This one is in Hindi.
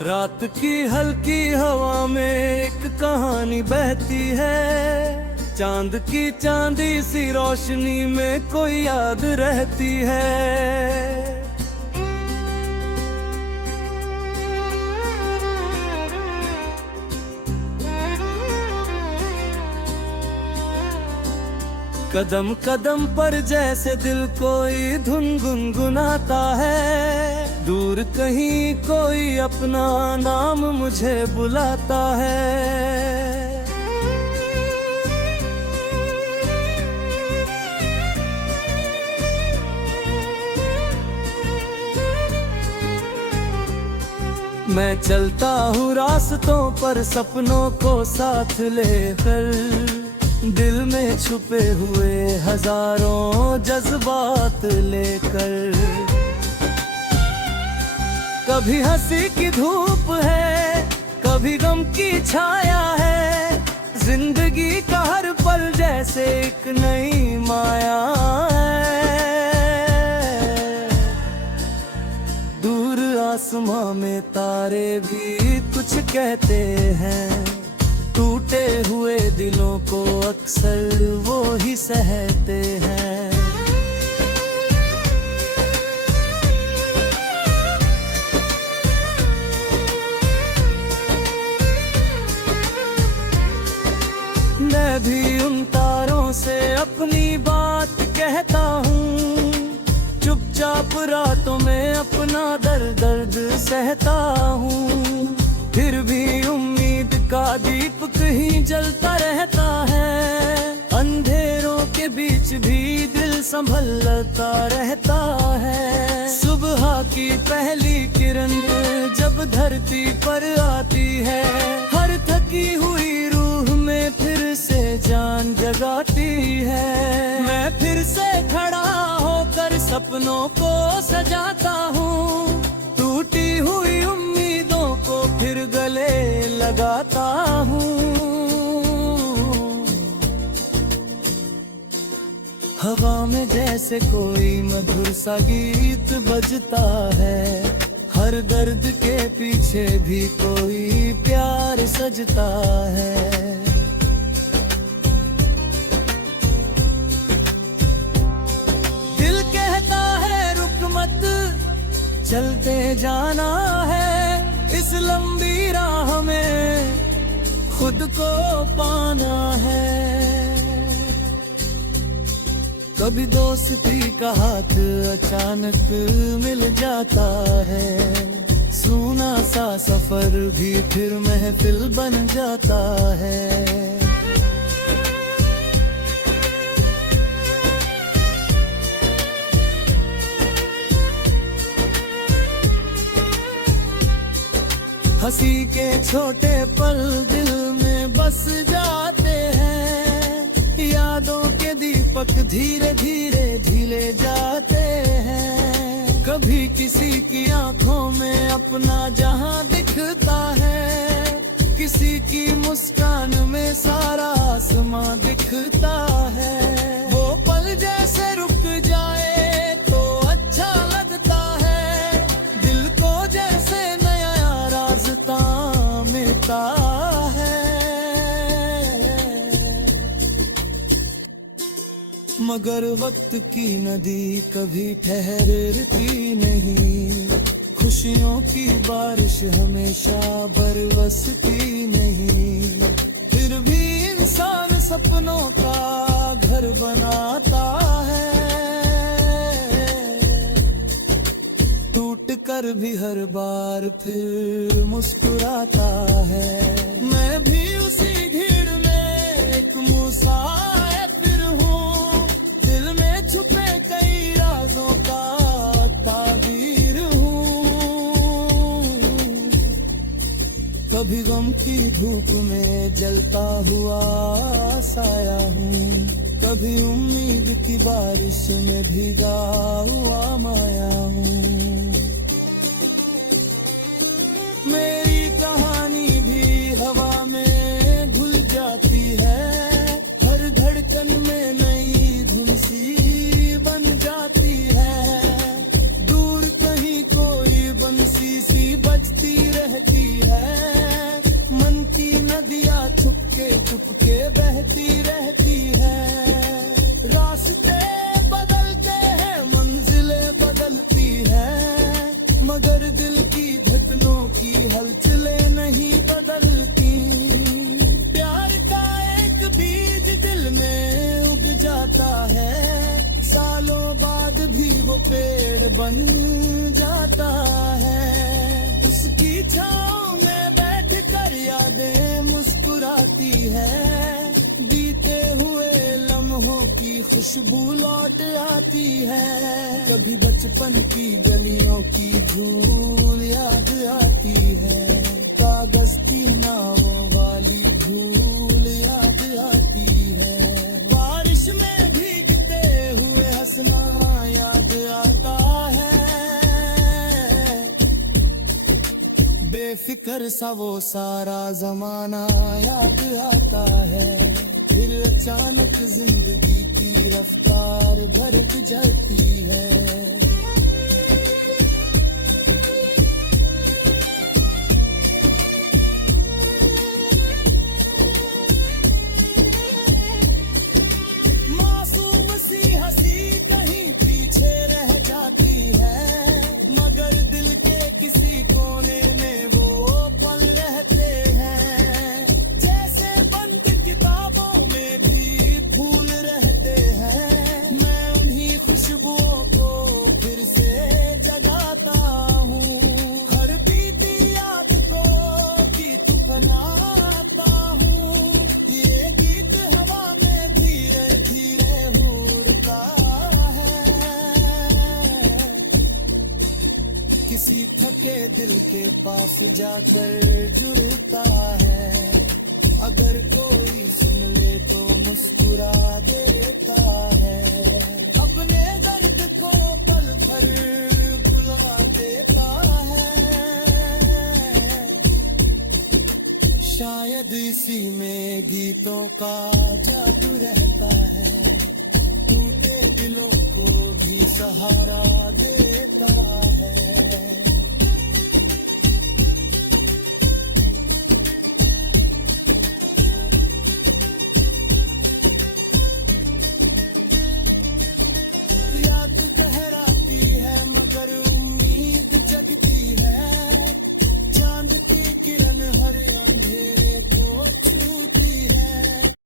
रात की हल्की हवा में एक कहानी बहती है, चांद की चांदी सी रोशनी में कोई याद रहती है। कदम कदम पर जैसे दिल कोई धुन गुनगुनाता है, दूर कहीं कोई अपना नाम मुझे बुलाता है। मैं चलता हूँ रास्तों पर सपनों को साथ लेकर, दिल में छुपे हुए हजारों जज्बात लेकर। कभी हंसी की धूप है, कभी गम की छाया है, जिंदगी का हर पल जैसे एक नई माया है। दूर आसमां में तारे भी कुछ कहते हैं, टूटे हुए दिलों को अक्सर वो ही सहते हैं। मैं भी उन तारों से अपनी बात कहता हूँ, चुपचाप रातों में अपना दर्द सहता हूँ। फिर भी उम्मीद का दीप कहीं जलता रहता है, अंधेरों के बीच भी दिल संभलता रहता है। सुबह की पहली किरण जब धरती पर आती है, हर थकी हुई रूह में फिर से जान जगाती है। मैं फिर से खड़ा होकर सपनों को सजाता हूँ, टूटी हुई उम्मीदों को फिर गले लगाता हूँ। हवा में जैसे कोई मधुर सा गीत बजता है, हर दर्द के पीछे भी कोई प्यार सजता है। दिल कहता है रुक मत, चलते जाना है, इस लंबी राह में खुद को पाना है। कभी दोस्ती का हाथ अचानक मिल जाता है, सूना सा सफर भी फिर महफिल बन जाता है। हंसी के छोटे पल दिल में बस जाते हैं, यादों के दीपक धीरे धीरे ढीले जाते हैं। कभी किसी की आंखों में अपना जहां दिखता है, किसी की मुस्कान में सारा आसमां दिखता है। वो पल जैसे रुक जाए तो अच्छा लगता है, दिल को जैसे नया रास्ता मिलता है। मगर वक्त की नदी कभी ठहरती नहीं, खुशियों की बारिश हमेशा बरसती नहीं। फिर भी इंसान सपनों का घर बनाता है, टूट कर भी हर बार फिर मुस्कुराता है। मैं भी उसी भीड़ में एक मुसाफिर हूँ, दिल में छुपे कई राजों का ताबीर हूँ। कभी गम की धूप में जलता हुआ साया हूँ, कभी उम्मीद की बारिश में भीगा हुआ माया हूँ। मेरी कहानी भी हवा में घुल जाती है, हर धड़कन में नई धुन सी बन जाती है। दूर कहीं कोई बंसी सी बजती रहती के चुपके बहती रहती है। रास्ते बदलते हैं, मंजिलें बदलती है, मगर दिल की धड़कनों की हलचलें नहीं बदलती। प्यार का एक बीज दिल में उग जाता है, सालों बाद भी वो पेड़ बन जाता है। उसकी छाँव में बैठ कर यादें मुस्कुराती है, बीते हुए लम्हों की खुशबू लौट आती है। कभी बचपन की गलियों की धूल याद आती है, कागज की नावों वाली धूल याद आती है। बारिश में भीगते हुए हंसना याद आता है, बेफिक्र सा वो सारा जमाना याद आता है। फिर अचानक जिंदगी की रफ्तार भड़क जाती है। मासूम सी हंसी कहीं पीछे रह जाती है, मगर दिल के किसी कोने में वो पल रहते हैं। जैसे बंद किताबों में भी फूल रहते हैं, मैं उन्हीं खुशबुओं को फिर से जगाता हूँ। हर बीती याद को गीत बनाता हूँ, ये गीत हवा में धीरे धीरे उड़ता है। किसी थके दिल के पास जाकर जुड़ता है, अगर कोई सुन ले तो मुस्कुरा देता है। अपने दर्द को पल भर भुला देता है, शायद इसी में गीतों का जादू रहता है। टूटे दिलों को भी सहारा देता है।